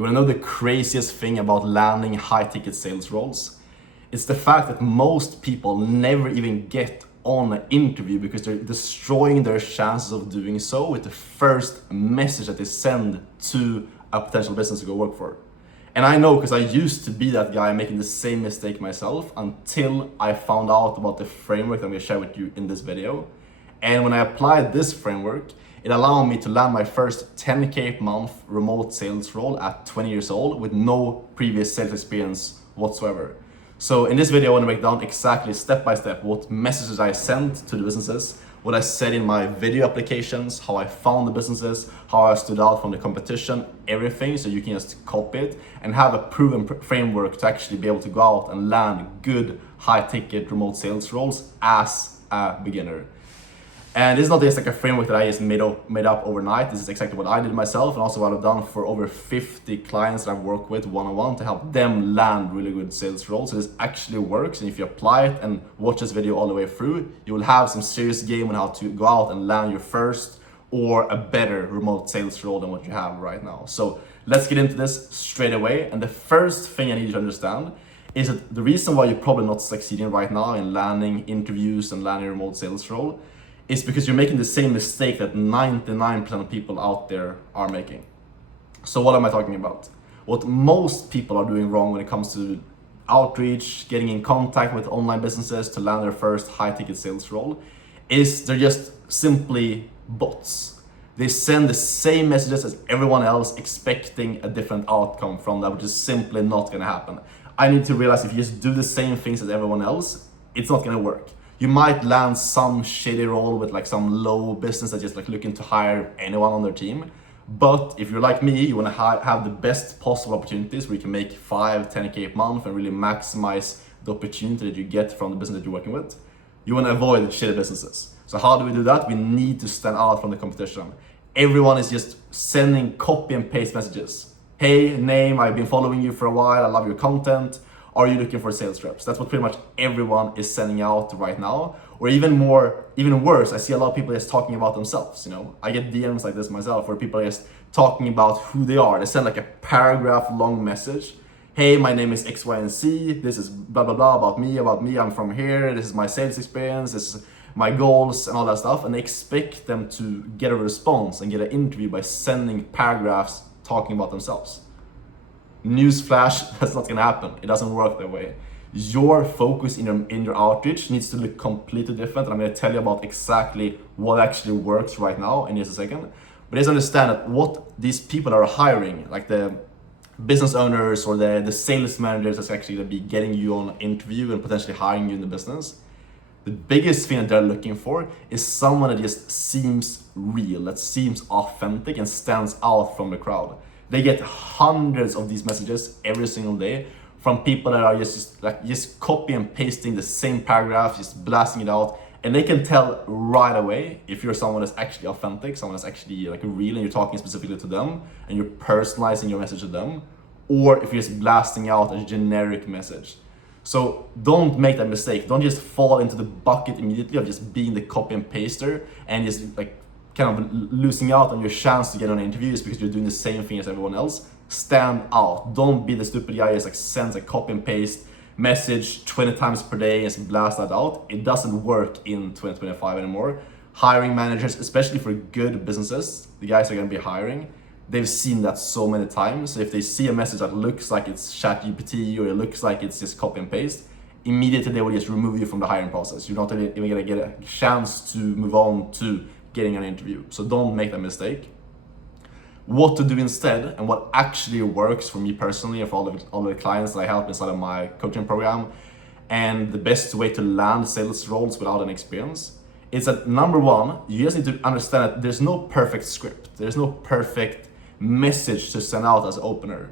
You wanna know the craziest thing about landing high-ticket sales roles? It's the fact that most people never even get on an interview because they're destroying their chances of doing so with the first message that they send to a potential business to go work for. And I know because I used to be that guy making the same mistake myself until I found out about the framework that I'm gonna share with you in this video. And when I applied this framework, it allowed me to land my first 10K per month remote sales role at 20 years old with no previous sales experience whatsoever. So in this video, I want to break down exactly step by step what messages I sent to the businesses, what I said in my video applications, how I found the businesses, how I stood out from the competition, everything, so you can just copy it and have a proven framework to actually be able to go out and land good high-ticket remote sales roles as a beginner. And this is not just like a framework that I just made up overnight. This is exactly what I did myself and also what I've done for over 50 clients that I've worked with one-on-one to help them land really good sales roles. So this actually works, and if you apply it and watch this video all the way through, you will have some serious game on how to go out and land your first or a better remote sales role than what you have right now. So let's get into this straight away. And the first thing I need you to understand is that the reason why you're probably not succeeding right now in landing interviews and landing a remote sales role is because you're making the same mistake that 99% of people out there are making. So what am I talking about? What most people are doing wrong when it comes to outreach, getting in contact with online businesses to land their first high-ticket sales role, is they're just simply bots. They send the same messages as everyone else, expecting a different outcome from that, which is simply not gonna happen. I need to realize if you just do the same things as everyone else, it's not gonna work. You might land some shitty role with like some low business that's just like looking to hire anyone on their team. But if you're like me, you wanna have the best possible opportunities where you can make 5, 10K a month and really maximize the opportunity that you get from the business that you're working with. You wanna avoid shitty businesses. So how do we do that? We need to stand out from the competition. Everyone is just sending copy and paste messages. Hey, name, I've been following you for a while, I love your content. Are you looking for sales reps? That's what pretty much everyone is sending out right now. Or even worse, I see a lot of people just talking about themselves. You know, I get DMs like this myself where people are just talking about who they are. They send like a paragraph long message. Hey, my name is X, Y, and Z. This is blah, blah, blah about me. I'm from here. This is my sales experience. This is my goals and all that stuff. And they expect them to get a response and get an interview by sending paragraphs talking about themselves. Newsflash, that's not gonna happen. It doesn't work that way. Your focus in your outreach needs to look completely different, and I'm gonna tell you about exactly what actually works right now in just a second. But just understand that what these people are hiring, like the business owners or the sales managers that's actually gonna be getting you on an interview and potentially hiring you in the business, the biggest thing that they're looking for is someone that just seems real, that seems authentic and stands out from the crowd. They get hundreds of these messages every single day from people that are just copy and pasting the same paragraph, just blasting it out. And they can tell right away if you're someone that's actually authentic, someone that's actually like real and you're talking specifically to them and you're personalizing your message to them, or if you're just blasting out a generic message. So don't make that mistake. Don't just fall into the bucket immediately of just being the copy and paster and just like kind of losing out on your chance to get on an interview is because you're doing the same thing as everyone else. Stand out. Don't be the stupid guy who just like sends a copy and paste message 20 times per day and just blast that out. It doesn't work in 2025 anymore. Hiring managers, especially for good businesses, the guys are going to be hiring, they've seen that so many times. So if they see a message that looks like it's ChatGPT or it looks like it's just copy and paste, immediately they will just remove you from the hiring process. You're not even going to get a chance to move on to getting an interview. So don't make that mistake. What to do instead and what actually works for me personally and for all the clients that I help inside of my coaching program, and the best way to land sales roles without an experience, is that number one, you just need to understand that there's no perfect script. There's no perfect message to send out as an opener.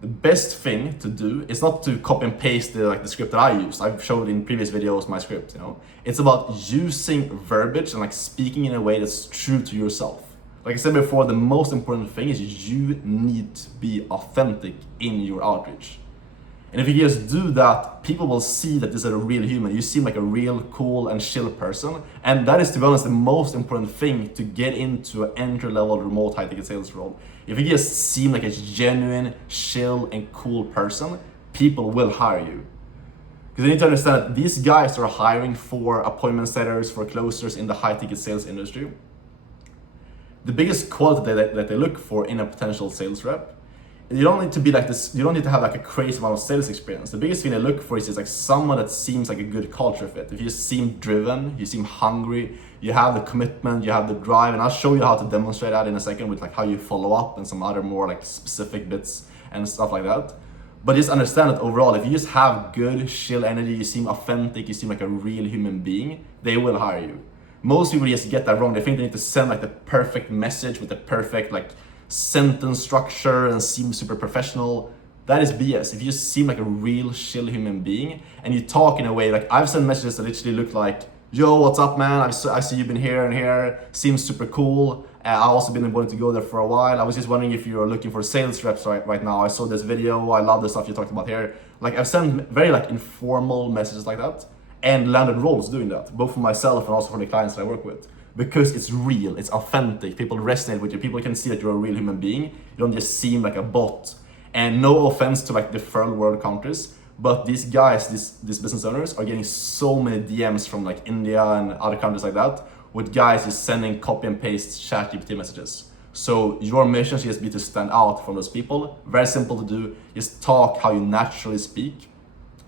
The best thing to do is not to copy and paste the script that I use. I've showed in previous videos my script, you know. It's about using verbiage and like speaking in a way that's true to yourself. Like I said before, the most important thing is you need to be authentic in your outreach. And if you just do that, people will see that this is a real human. You seem like a real cool and chill person. And that is, to be honest, the most important thing to get into an entry-level remote high-ticket sales role. If you just seem like a genuine, chill, and cool person, people will hire you. Because you need to understand that these guys are hiring for appointment setters, for closers in the high-ticket sales industry. The biggest quality that they look for in a potential sales rep, you don't need to be like this, you don't need to have like a crazy amount of sales experience. The biggest thing they look for is just like someone that seems like a good culture fit. If you seem driven, you seem hungry, you have the commitment, you have the drive, and I'll show you how to demonstrate that in a second with like how you follow up and some other more like specific bits and stuff like that. But just understand that overall, if you just have good, chill energy, you seem authentic, you seem like a real human being, they will hire you. Most people just get that wrong. They think they need to send like the perfect message with the perfect like sentence structure and seem super professional. That is BS. If you just seem like a real chill human being and you talk in a way, like I've sent messages that literally look like, yo, what's up, man? I see you've been here and here. Seems super cool. I've also been wanting to go there for a while. I was just wondering if you're looking for sales reps right now. I saw this video. I love the stuff you talked about here. Like I've sent very like informal messages like that and landed roles doing that, both for myself and also for the clients that I work with. Because it's real, it's authentic, people resonate with you, people can see that you're a real human being, you don't just seem like a bot. And no offense to like the third world countries, but these guys, these business owners are getting so many DMs from like India and other countries like that, with guys just sending copy and paste ChatGPT messages. So your mission should just be to stand out from those people. Very simple to do, just talk how you naturally speak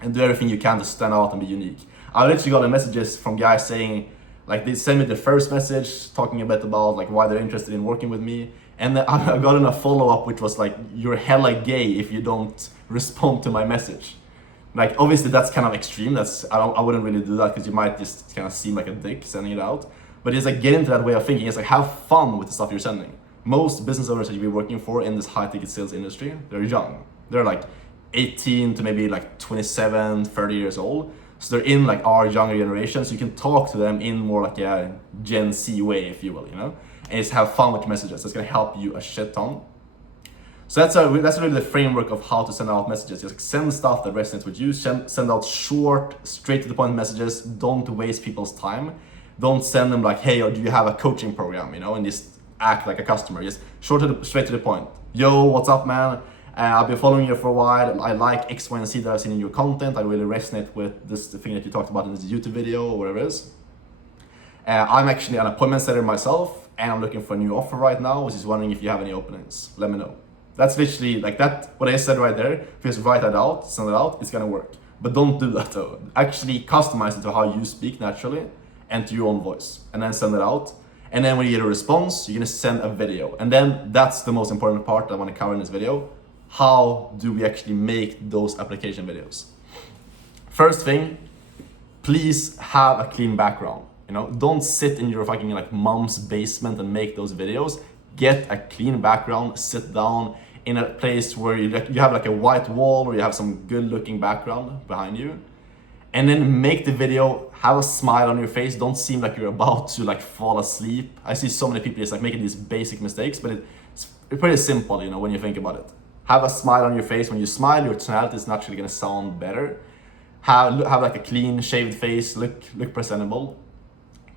and do everything you can to stand out and be unique. I literally got messages from guys saying, like they sent me the first message talking a bit about like why they're interested in working with me, and then I got in a follow-up which was like, you're hella gay if you don't respond to my message. Like obviously that's kind of extreme. I wouldn't really do that because you might just kind of seem like a dick sending it out. But it's like get into that way of thinking. It's like have fun with the stuff you're sending. Most business owners that you'll be working for in this high-ticket sales industry, they're young. They're like 18 to maybe like 27, 30 years old. So they're in like our younger generation, so you can talk to them in more like a Gen Z way, if you will, you know? And just have fun with your messages. That's gonna help you a shit ton. So that's really the framework of how to send out messages. Just send stuff that resonates with you. Send out short, straight to the point messages. Don't waste people's time. Don't send them like, hey, or do you have a coaching program, you know? And just act like a customer. Just straight to the point. Yo, what's up, man? I've been following you for a while. I like X, Y, and Z that I've seen in your content. I really resonate with the thing that you talked about in this YouTube video or whatever it is. I'm actually an appointment setter myself, and I'm looking for a new offer right now. I was just wondering if you have any openings. Let me know. That's literally like that. What I said right there. If you just write that out, send it out, it's gonna work. But don't do that though. Actually customize it to how you speak naturally and to your own voice, and then send it out. And then when you get a response, you're gonna send a video. And then that's the most important part that I want to cover in this video. How do we actually make those application videos? First thing, please have a clean background. You know, don't sit in your fucking like mom's basement and make those videos. Get a clean background, sit down in a place where you have like a white wall or you have some good looking background behind you. And then make the video, have a smile on your face. Don't seem like you're about to like fall asleep. I see so many people just like making these basic mistakes, but it's pretty simple, you know, when you think about it. Have a smile on your face. When you smile, your tonality is naturally gonna sound better. Have like a clean, shaved face, look presentable.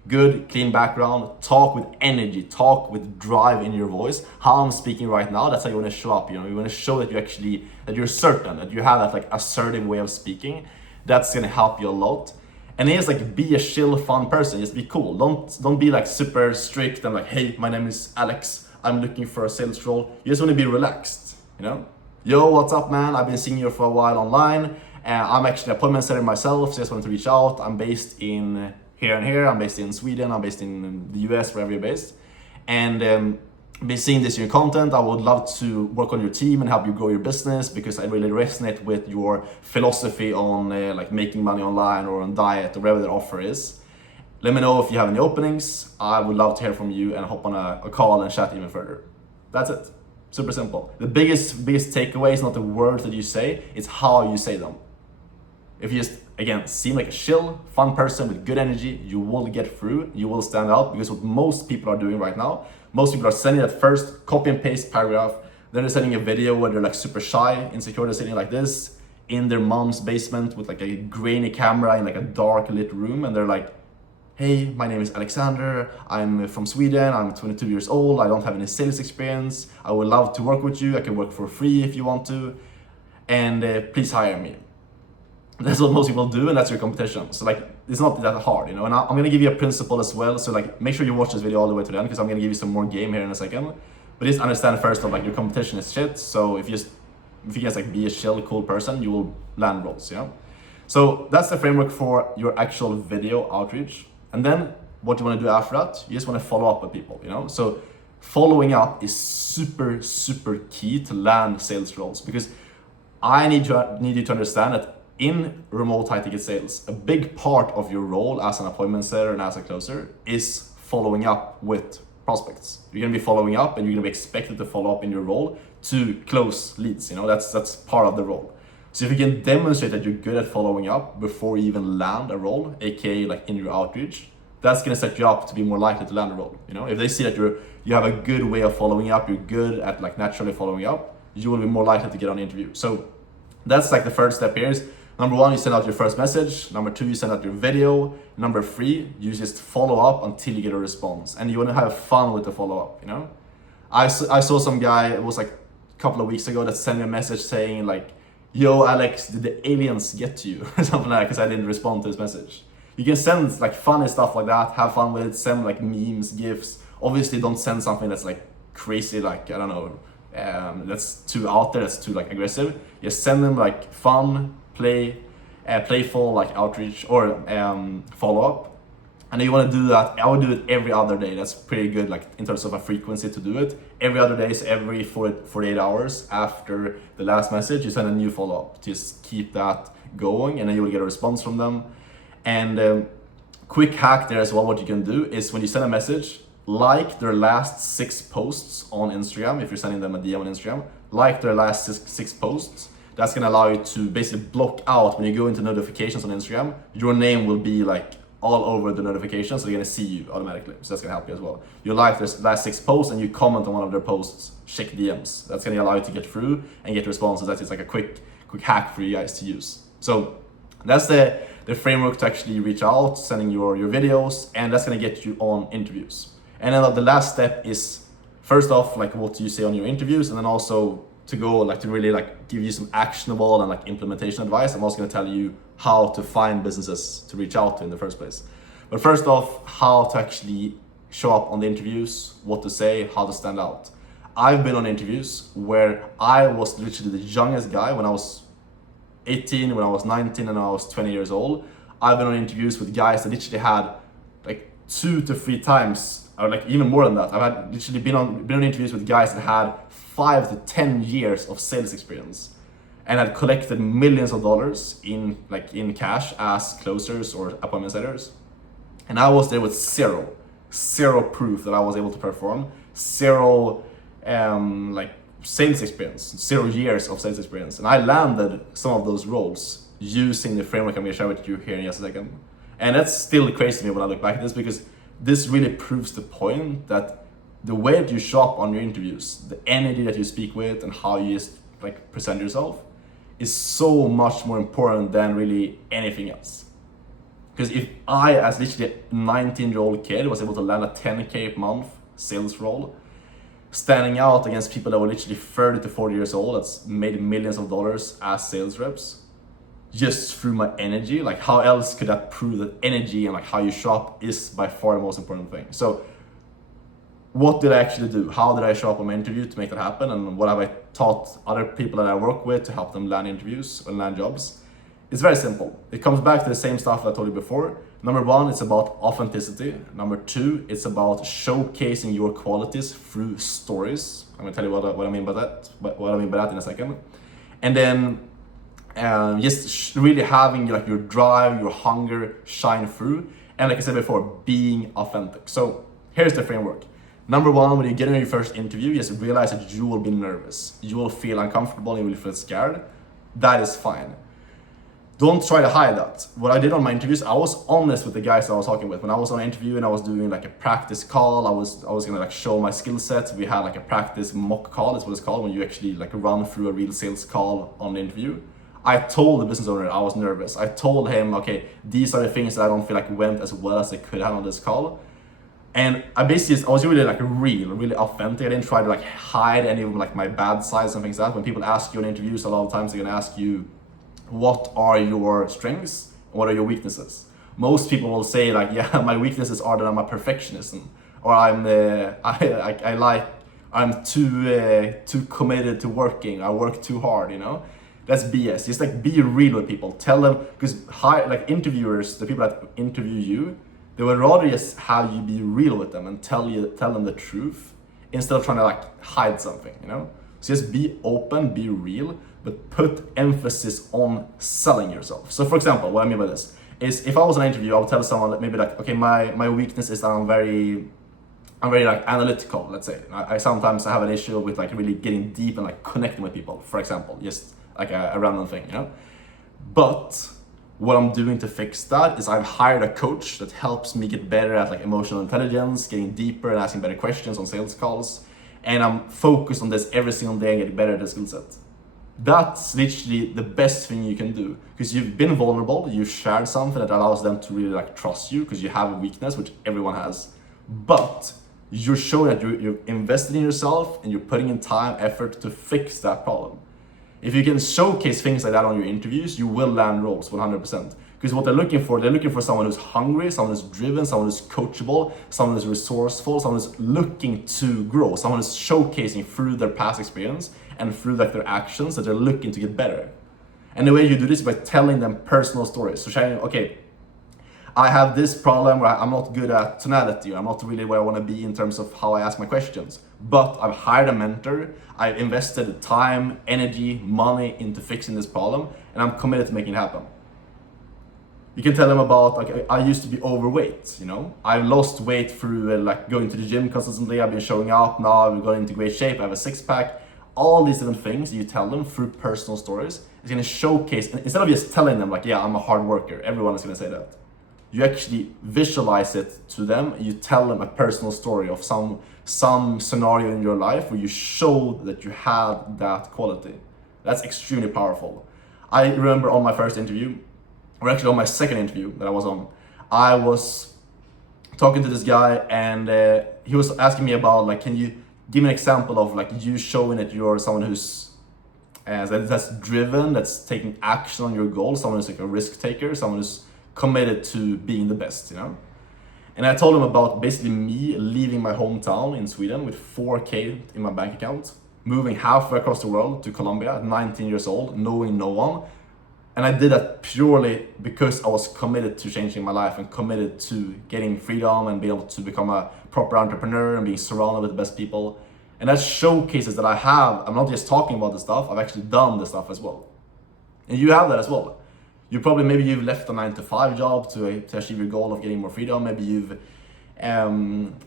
Good, clean background, talk with energy, talk with drive in your voice. How I'm speaking right now, that's how you wanna show up, you know. You wanna show that that you're certain, that you have that like assertive way of speaking. That's gonna help you a lot. And then just like be a chill, fun person, just be cool. Don't be like super strict and like, hey, my name is Alex, I'm looking for a sales role. You just wanna be relaxed. You know, yo, what's up, man? I've been seeing you for a while online. I'm actually an appointment setter myself, so just wanted to reach out. I'm based in here and here. I'm based in Sweden. I'm based in the US, wherever you're based. And been seeing this in your content. I would love to work on your team and help you grow your business because I really resonate with your philosophy on like making money online or on diet or whatever the offer is. Let me know if you have any openings. I would love to hear from you and hop on a call and chat even further. That's it. Super simple. The biggest takeaway is not the words that you say, it's how you say them. If you just, again, seem like a chill, fun person with good energy, you will get through, you will stand out, because what most people are doing right now, most people are sending that first copy and paste paragraph, then they're sending a video where they're like super shy, insecure, they're sitting like this. in their mom's basement with like a grainy camera in like a dark lit room, and they're like, hey, my name is Alexander, I'm from Sweden, I'm 22 years old, I don't have any sales experience, I would love to work with you, I can work for free if you want to, and please hire me. That's what most people do, and that's your competition. So like, it's not that hard, you know. And I'm gonna give you a principle as well. So like, make sure you watch this video all the way to the end, because I'm gonna give you some more game here in a second. But just understand first of like, your competition is shit. So if you just like be a chill, cool person, you will land roles, you know. So that's the framework for your actual video outreach. And then what you want to do after that, you just want to follow up with people, you know. So following up is super, super key to land sales roles, because I need you to understand that in remote high ticket sales, a big part of your role as an appointment setter and as a closer is following up with prospects. You're gonna be following up, and you're gonna be expected to follow up in your role to close leads. You know, that's part of the role. So if you can demonstrate that you're good at following up before you even land a role, aka like in your outreach, that's gonna set you up to be more likely to land a role. You know, if they see that you have a good way of following up, you're good at like naturally following up, you will be more likely to get on the interview. So that's like the first step here is, number one, you send out your first message. Number two, you send out your video. Number three, you just follow up until you get a response. And you want to have fun with the follow up, you know? I saw some guy, it was like a couple of weeks ago, that sent me a message saying like, yo, Alex, did the aliens get to you? Or something like that, because I didn't respond to his message. You can send like funny stuff like that, have fun with it, send like memes, GIFs. Obviously don't send something that's like crazy, like, I don't know, that's too out there, that's too like aggressive. Just send them like fun, playful like outreach or follow up. And you want to do that, I would do it every other day. That's pretty good, like in terms of a frequency to do it. Every other day, so every 48 hours after the last message, you send a new follow up. Just keep that going, and then you will get a response from them. And quick hack there as well, what you can do is when you send a message, like their last 6 posts on Instagram. If you're sending them a DM on Instagram, like their last six posts. That's gonna allow you to basically block out, when you go into notifications on Instagram, your name will be like all over the notifications, so they're gonna see you automatically. So that's gonna help you as well. You like their last 6 posts and you comment on one of their posts, check DMs. That's gonna allow you to get through and get responses. That's just like a quick hack for you guys to use. So that's the framework to actually reach out, sending your videos, and that's gonna get you on interviews. And then the last step is, first off, like what you say on your interviews, and then also to go like to really like give you some actionable and like implementation advice. I'm also going to tell you how to find businesses to reach out to in the first place. But first off, how to actually show up on the interviews, what to say, how to stand out. I've been on interviews where I was literally the youngest guy when I was 18, when I was 19, and I was 20 years old. I've been on interviews with guys that literally had like 2 to 3 times, or like even more than that. I've had literally been on interviews with guys that had 5 to 10 years of sales experience and had collected millions of dollars in cash as closers or appointment setters. And I was there with zero proof that I was able to perform, zero sales experience, 0 years of sales experience. And I landed some of those roles using the framework I'm gonna share with you here in just a second. And that's still crazy to me when I look back at this, because this really proves the point that the way that you show up on your interviews, the energy that you speak with, and how you just like present yourself is so much more important than really anything else. Because if I, as literally a 19-year-old kid, was able to land a 10K a month sales role, standing out against people that were literally 30 to 40 years old, that's made millions of dollars as sales reps, just through my energy, like how else could that prove that energy and like how you show up is by far the most important thing? So what did I actually do? How did I show up on my interview to make that happen? And what have I taught other people that I work with to help them land interviews or land jobs? It's very simple. It comes back to the same stuff that I told you before. Number one, it's about authenticity. Number two, it's about showcasing your qualities through stories. I'm gonna tell you what I mean by that in a second. And then just really having like your drive, your hunger shine through. And like I said before, being authentic. So here's the framework. Number one, when you get in your first interview, just realize that you will be nervous. You will feel uncomfortable, you will feel scared. That is fine. Don't try to hide that. What I did on my interviews, I was honest with the guys that I was talking with. When I was on an interview and I was doing like a practice call, I was gonna like show my skill sets. We had like a practice mock call, is what it's called, when you actually like run through a real sales call on the interview. I told the business owner I was nervous. I told him, okay, these are the things that I don't feel like went as well as they could have on this call. And I was really like real, really authentic. I didn't try to like hide any of like my bad sides and things like that. When people ask you in interviews, a lot of times they're gonna ask you, what are your strengths? What are your weaknesses? Most people will say like, yeah, my weaknesses are that I'm a perfectionist, or I'm too committed to working. I work too hard, you know. That's BS. Just like be real with people. Tell them, because like interviewers, the people that interview you, they would rather just have you be real with them and tell them the truth instead of trying to like hide something, you know? So just be open, be real, but put emphasis on selling yourself. So for example, what I mean by this is if I was in an interview, I would tell someone that maybe like, okay, my weakness is that I'm very like analytical, let's say. I sometimes have an issue with like really getting deep and like connecting with people, for example, just like a random thing, you know? But what I'm doing to fix that is I've hired a coach that helps me get better at like emotional intelligence, getting deeper and asking better questions on sales calls. And I'm focused on this every single day and getting better at the skill set. That's literally the best thing you can do, because you've been vulnerable, you've shared something that allows them to really like trust you, because you have a weakness, which everyone has. But you're showing that you're invested in yourself and you're putting in time, effort to fix that problem. If you can showcase things like that on your interviews, you will land roles 100%. Because what they're looking for someone who's hungry, someone who's driven, someone who's coachable, someone who's resourceful, someone who's looking to grow, someone who's showcasing through their past experience and through like their actions that they're looking to get better. And the way you do this is by telling them personal stories. So sharing, okay, I have this problem where I'm not good at tonality, I'm not really where I want to be in terms of how I ask my questions, but I've hired a mentor, I've invested time, energy, money into fixing this problem, and I'm committed to making it happen. You can tell them about, like, I used to be overweight, you know? I've lost weight through like going to the gym consistently, I've been showing up, now I've got into great shape, I have a six pack. All these different things you tell them through personal stories is gonna showcase, instead of just telling them like, yeah, I'm a hard worker, everyone is gonna say that. You actually visualize it to them, you tell them a personal story of some scenario in your life where you show that you had that quality. That's extremely powerful. I remember on my first interview, or actually on my second interview that I was on, I was talking to this guy and he was asking me about like, can you give me an example of like you showing that you're someone who's that's driven, that's taking action on your goals, someone who's like a risk taker, someone who's committed to being the best, you know? And I told him about basically me leaving my hometown in Sweden with 4K in my bank account, moving halfway across the world to Colombia at 19 years old, knowing no one. And I did that purely because I was committed to changing my life and committed to getting freedom and being able to become a proper entrepreneur and being surrounded with the best people. And that showcases that I'm not just talking about the stuff, I've actually done the stuff as well. And you have that as well. Maybe you've left a 9-to-5 job to achieve your goal of getting more freedom. Maybe you've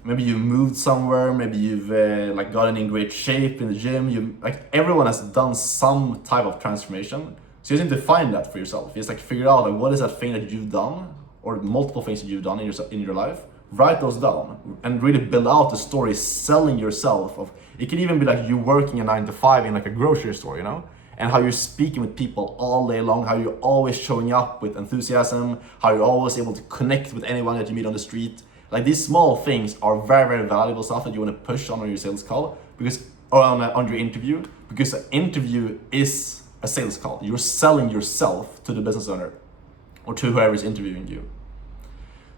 moved somewhere. Maybe you've like gotten in great shape in the gym. Everyone has done some type of transformation. So you just need to find that for yourself. You just like figure out like what is that thing that you've done, or multiple things that you've done in your life. Write those down and really build out the story, selling yourself. It can even be like you working a 9-to-5 in like a grocery store, you know? And how you're speaking with people all day long, how you're always showing up with enthusiasm, how you're always able to connect with anyone that you meet on the street. Like these small things are very, very valuable stuff that you want to push on your sales call or on your interview, because an interview is a sales call. You're selling yourself to the business owner or to whoever is interviewing you.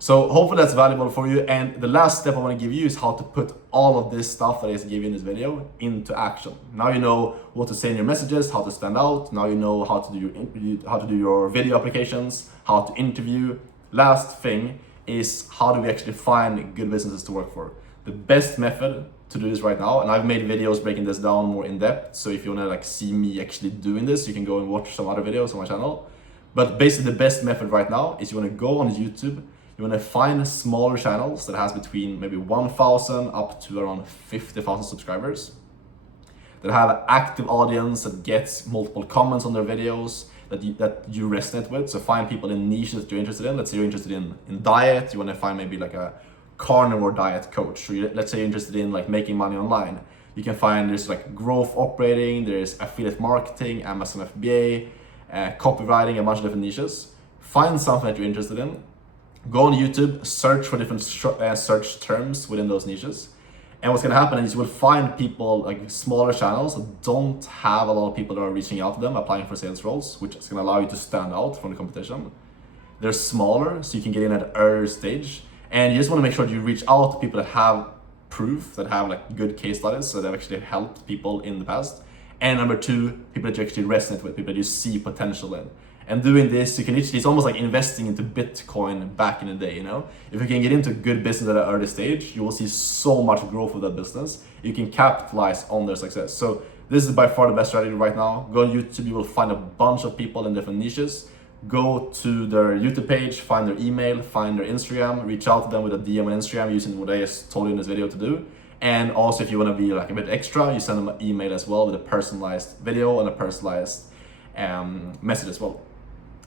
So hopefully that's valuable for you. And the last step I want to give you is how to put all of this stuff that I just gave you in this video into action. Now you know what to say in your messages, how to stand out. Now you know how to do your video applications, how to interview. Last thing is, how do we actually find good businesses to work for? The best method to do this right now, and I've made videos breaking this down more in depth. So if you want to like see me actually doing this, you can go and watch some other videos on my channel. But basically the best method right now is you want to go on YouTube. You want to find smaller channels that has between maybe 1,000 up to around 50,000 subscribers, that have an active audience, that gets multiple comments on their videos that you resonate with. So find people in niches that you're interested in. Let's say you're interested in diet, you want to find maybe like a carnivore diet coach. Or let's say you're interested in like making money online. You can find there's like growth operating, there's affiliate marketing, Amazon FBA, copywriting, a bunch of different niches. Find something that you're interested in. Go on YouTube, search for different search terms within those niches. And what's gonna happen is you will find people, like smaller channels that don't have a lot of people that are reaching out to them, applying for sales roles, which is gonna allow you to stand out from the competition. They're smaller, so you can get in at an earlier stage. And you just wanna make sure that you reach out to people that have proof, that have like good case studies, so they've actually helped people in the past. And number two, people that you actually resonate with, people that you see potential in. And doing this, you can literally, it's almost like investing into Bitcoin back in the day, you know? If you can get into good business at an early stage, you will see so much growth of that business. You can capitalize on their success. So this is by far the best strategy right now. Go on YouTube, you will find a bunch of people in different niches. Go to their YouTube page, find their email, find their Instagram, reach out to them with a DM on Instagram using what I just told you in this video to do. And also if you wanna be like a bit extra, you send them an email as well with a personalized video and a personalized message as well.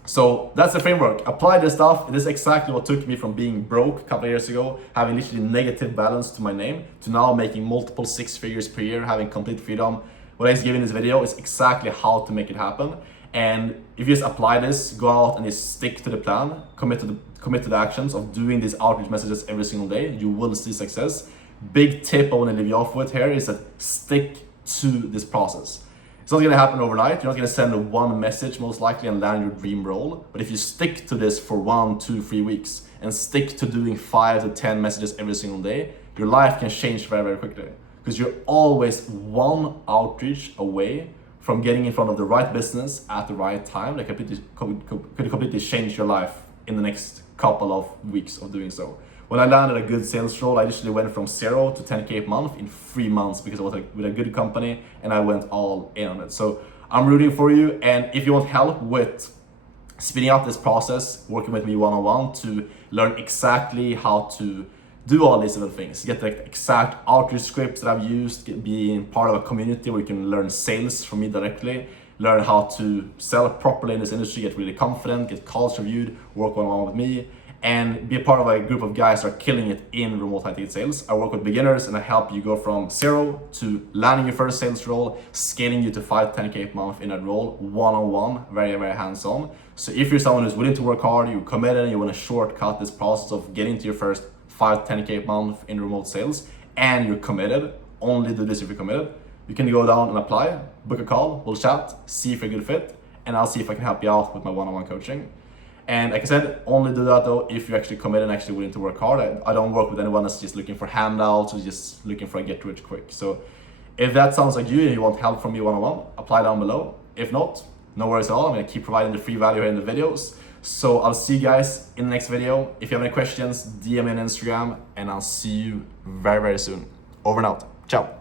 So that's the framework. Apply this stuff. This is exactly what took me from being broke a couple of years ago, having literally negative balance to my name, to now making multiple 6 figures per year, having complete freedom. What I just given in this video is exactly how to make it happen. And if you just apply this, go out and just stick to the plan, commit to the actions of doing these outreach messages every single day, you will see success. Big tip I want to leave you off with here is that stick to this process. It's not going to happen overnight. You're not going to send one message most likely and land your dream role. But if you stick to this for 1, 2, 3 weeks and stick to doing 5 to 10 messages every single day, your life can change very, very quickly. Because you're always one outreach away from getting in front of the right business at the right time that could completely change your life in the next couple of weeks of doing so. When I landed a good sales role, I literally went from 0 to 10K a month in 3 months because I was with a good company and I went all in on it. So I'm rooting for you. And if you want help with speeding up this process, working with me one-on-one to learn exactly how to do all these little things, get the exact outreach scripts that I've used, being part of a community where you can learn sales from me directly, learn how to sell properly in this industry, get really confident, get calls reviewed, work one-on-one with me, and be a part of a group of guys that are killing it in remote high ticket sales. I work with beginners and I help you go from 0 to landing your first sales role, scaling you to 5, 10K a month in that role, one-on-one, very, very hands-on. So if you're someone who's willing to work hard, you're committed, and you want to shortcut this process of getting to your first 5, 10K a month in remote sales, and you're committed, only do this if you're committed, you can go down and apply, book a call, we'll chat, see if you're a good fit, and I'll see if I can help you out with my one-on-one coaching. And like I said, only do that though if you're actually committed and actually willing to work hard. I don't work with anyone that's just looking for handouts or just looking for a get rich quick. So if that sounds like you and you want help from me one-on-one, apply down below. If not, no worries at all. I'm gonna keep providing the free value here in the videos. So I'll see you guys in the next video. If you have any questions, DM me on Instagram, and I'll see you very, very soon. Over and out. Ciao.